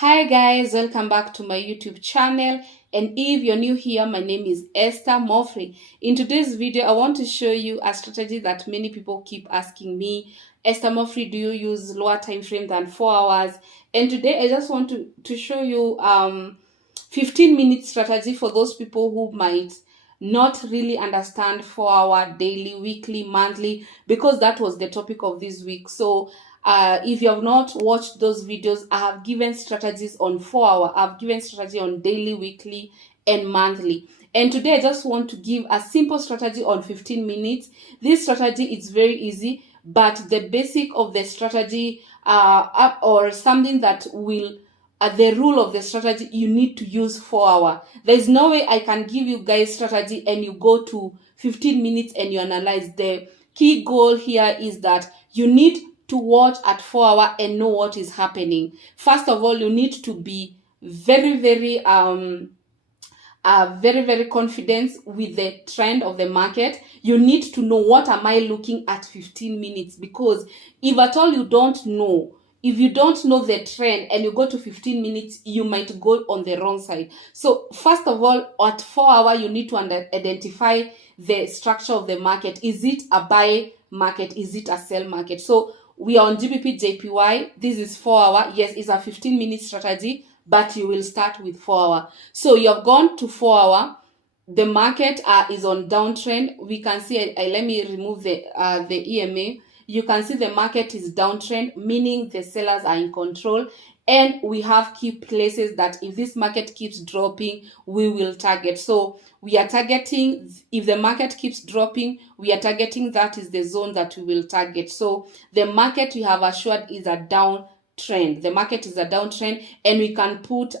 Hi guys, welcome back to my YouTube channel, and if you're new here, my name is Esther Moffrey. In today's video, I want to show you a strategy that many people keep asking me. Esther Moffrey, do you use lower time frame than 4 hours? And today I just want to show you 15-minute strategy for those people who might not really understand 4-hour, daily, weekly, monthly, because that was the topic of this week. So if you have not watched those videos, I have given strategies on 4-hour, I've given strategy on daily, weekly, and monthly. And today I just want to give a simple strategy on 15 minutes. This strategy is very easy, but the basic of the strategy or something that will the rule of the strategy, you need to use 4-hour. There's no way I can give you guys strategy and you go to 15 minutes and you analyze. The key goal here is that you need to watch at 4-hour and know what is happening. First of all, you need to be very confident with the trend of the market. You need to know, what am I looking at 15 minutes? Because if at all you don't know, if you don't know the trend and you go to 15 minutes, you might go on the wrong side. So first of all, at 4-hour, you need to identify the structure of the market. Is it a buy market? Is it a sell market? So we are on GBP JPY. This is 4-hour. Yes, it's a 15-minute strategy, but you will start with 4-hour. So you have gone to 4-hour. The market is on downtrend. We can see, let me remove the EMA. You can see the market is downtrend, meaning the sellers are in control. And we have key places that if this market keeps dropping, we will target. So we are targeting, if the market keeps dropping, we are targeting, that is the zone that we will target. So the market, we have assured, is a downtrend. The market is a downtrend, and we can put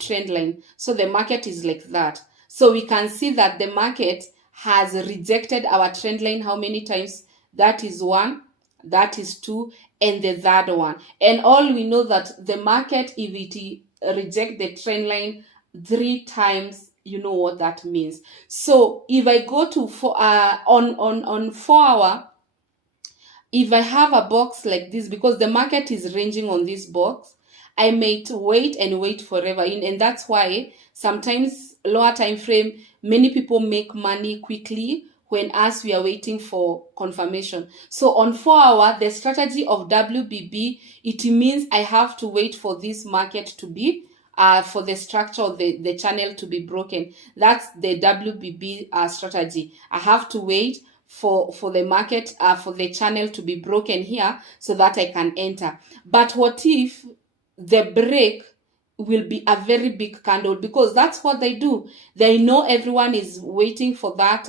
trend line. So the market is like that. So we can see that the market has rejected our trend line how many times? That is 1, that is 2, and the third one. And all we know that the market, if it reject the trend line 3 times, you know what that means. So if I go to on 4-hour, if I have a box like this, because the market is ranging on this box, I might wait and wait forever. And that's why sometimes lower time frame, many people make money quickly, when us, we are waiting for confirmation. So on 4-hour, the strategy of WBB, it means I have to wait for this market to be, for the structure of the channel to be broken. That's the WBB strategy. I have to wait for the market, for the channel to be broken here so that I can enter. But what if the break will be a very big candle? Because that's what they do. They know everyone is waiting for that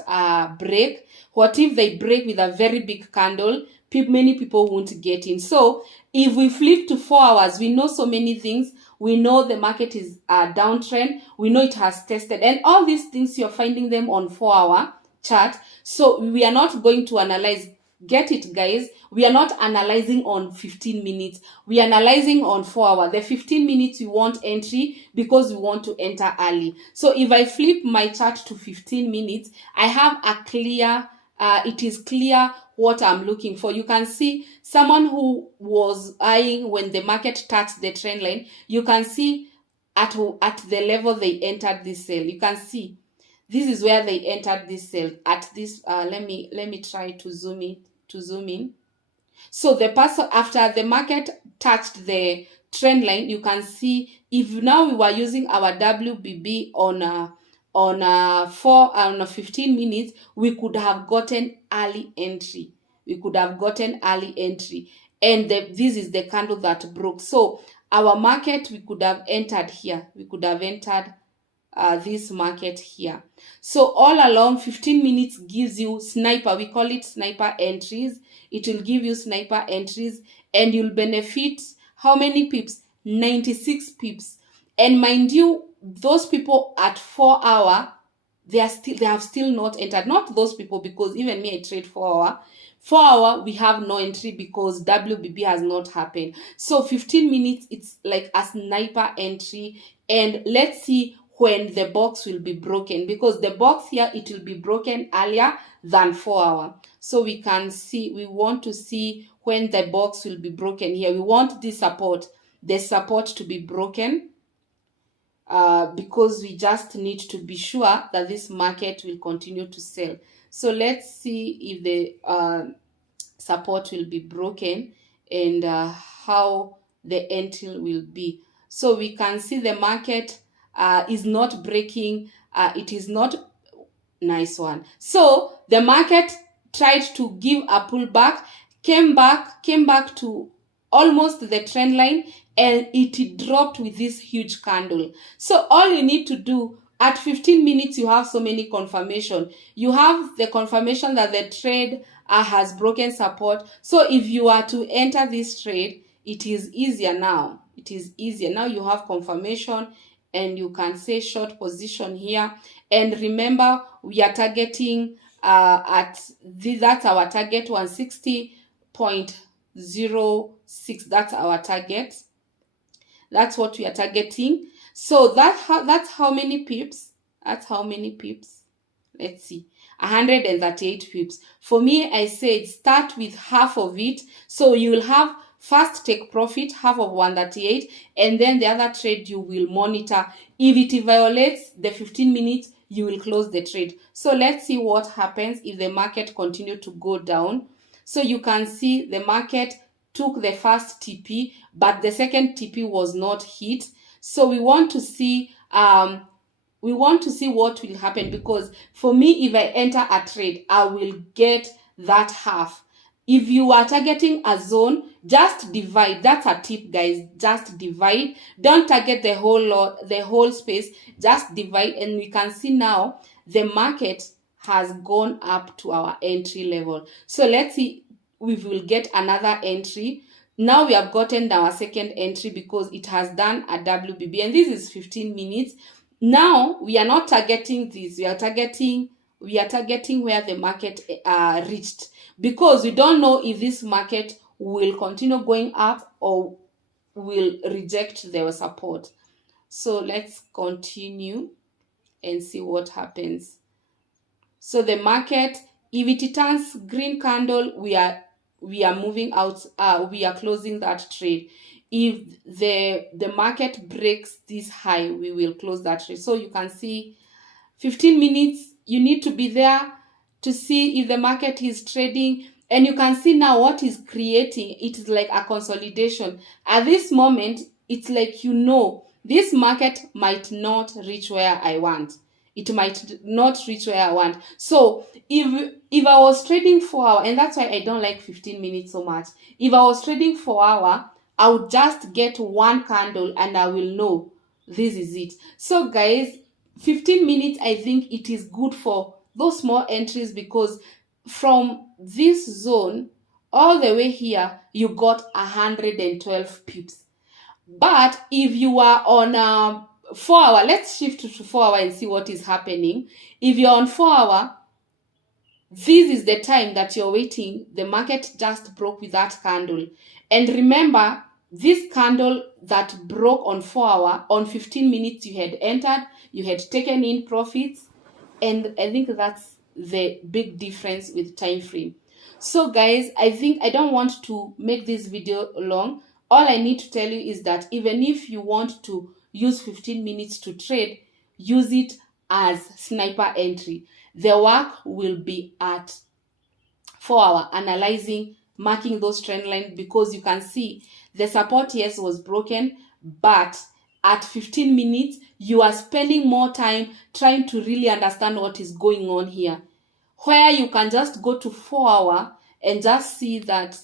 break. What if they break with a very big candle? Many people won't get in. So if we flip to 4 hours, we know so many things. We know the market is a downtrend. We know it has tested. And all these things, you're finding them on 4-hour chart. So we are not going to analyze. Get it, guys? We are not analyzing on 15 minutes. We are analyzing on 4-hour. The 15 minutes, we want entry because we want to enter early. So if I flip my chart to 15 minutes, I have a clear, it is clear what I'm looking for. You can see someone who was eyeing when the market touched the trend line. You can see at the level they entered this sale. You can see this is where they entered this sale at this. Let me try to zoom in. So the person, after the market touched the trend line, you can see, if now we were using our WBB on 15 minutes, we could have gotten early entry. And this is the candle that broke. So our market, we could have entered here. We could have entered this market here. So all along, 15 minutes gives you sniper. We call it sniper entries. It will give you sniper entries, and you'll benefit how many pips? 96 pips. And mind you, those people at 4-hour, they have still not entered. Not those people, because even me, I trade 4-hour. 4-hour, we have no entry because WBB has not happened. So 15 minutes, it's like a sniper entry. And let's see when the box will be broken, because the box here, it will be broken earlier than 4-hour. So we can see, we want to see when the box will be broken here. We want this support. the support to be broken, because we just need to be sure that this market will continue to sell. So let's see if the support will be broken and how the entry will be. So we can see the market is not breaking. It is not nice one. So the market tried to give a pullback, came back to almost the trend line, and it dropped with this huge candle. So all you need to do at 15 minutes, you have so many confirmation. You have the confirmation that the trade has broken support. So if you are to enter this trade, it is easier now. It is easier now. You have confirmation and you can say short position here. And remember, we are targeting that's our target, 160.06. That's our target. That's what we are targeting. So that's how many pips? That's how many pips? Let's see. 138 pips. For me, I said start with half of it. So you will have first take profit, half of 138, and then the other trade you will monitor. If it violates the 15 minutes, you will close the trade. So let's see what happens if the market continue to go down. So you can see the market took the first TP, but the second TP was not hit. So we want to see what will happen, because for me, if I enter a trade, I will get that half. If you are targeting a zone, just divide. That's a tip, guys. Just divide. Don't target the whole lot, the whole space. Just divide, and we can see now the market has gone up to our entry level. So let's see if we will get another entry. Now we have gotten our second entry because it has done a WBB, and this is 15 minutes. Now we are not targeting this. We are targeting where the market reached, because we don't know if this market will continue going up or will reject their support. So let's continue and see what happens. So the market, if it turns green candle, we are moving out. We are closing that trade. If the market breaks this high, we will close that trade. So you can see 15 minutes, you need to be there to see if the market is trading. And you can see now what is creating. It is like a consolidation. At this moment, it's like, this market might not reach where I want. It might not reach where I want. So if I was trading 4 hour, and that's why I don't like 15 minutes so much. If I was trading 4 hour, I would just get one candle and I will know this is it. So guys, 15 minutes, I think it is good for those small entries, because from this zone all the way here, you got 112 pips. But if you are on 4 hour, let's shift to 4 hour and see what is happening. If you're on 4 hour, this is the time that you're waiting. The market just broke with that candle. And remember, this candle that broke on 4 hour, on 15 minutes, you had entered, you had taken in profits. And I think that's the big difference with time frame. So guys, I think I don't want to make this video long. All I need to tell you is that even if you want to use 15 minutes to trade, use it as sniper entry. The work will be at 4 hour, analyzing, marking those trend lines, because you can see the support, yes, was broken, but at 15 minutes, you are spending more time trying to really understand what is going on here. Where you can just go to 4 hour and just see that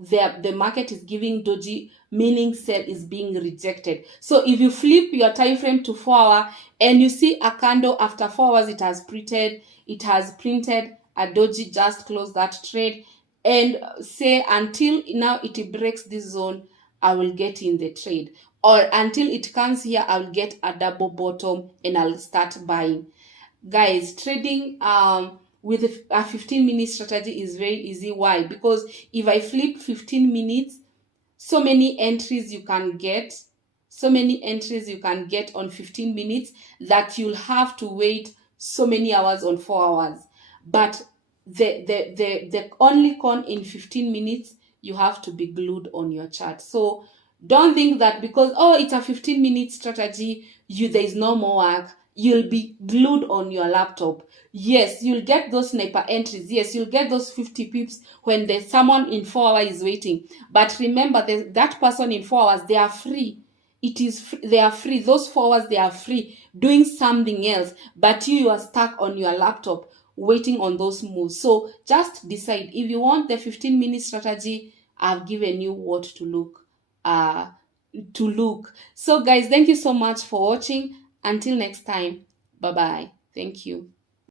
the market is giving doji, meaning sell is being rejected. So if you flip your time frame to 4 hour and you see a candle after 4 hours, it has printed a doji, just close that trade and say until now it breaks this zone, I will get in the trade, or until it comes here, I will get a double bottom and I'll start buying. Guys, trading with a 15-minute strategy is very easy. Why? Because if I flip 15 minutes, so many entries you can get on 15 minutes that you'll have to wait so many hours on 4 hours. But the only con in 15 minutes, you have to be glued on your chart. So Don't think that because, oh, it's a 15-minute strategy, there is no more work. You'll be glued on your laptop. Yes, you'll get those sniper entries. Yes, you'll get those 50 pips when there's someone in 4 hours is waiting. But remember, that person in 4 hours, they are free. They are free. Those 4 hours, they are free doing something else. But you are stuck on your laptop waiting on those moves. So just decide if you want the 15-minute strategy. I've given you what to look So guys, thank you so much for watching. Until next time, bye bye. Thank you.